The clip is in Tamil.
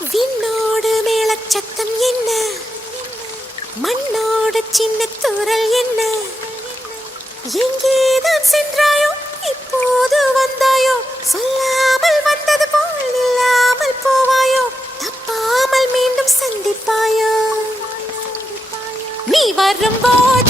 விண்ணோடு மேளச்சத்தம் என்ன, மண்ணோடு சின்ன தூரல் என்ன, எங்கேதான் சென்றாயோ இப்போது வந்தாயோ, சொல்லாமல் வந்தது போல் இல்லாமல் போவாயோ, தப்பாமல் மீண்டும் சந்திப்பாயோ, நீ வரும்போது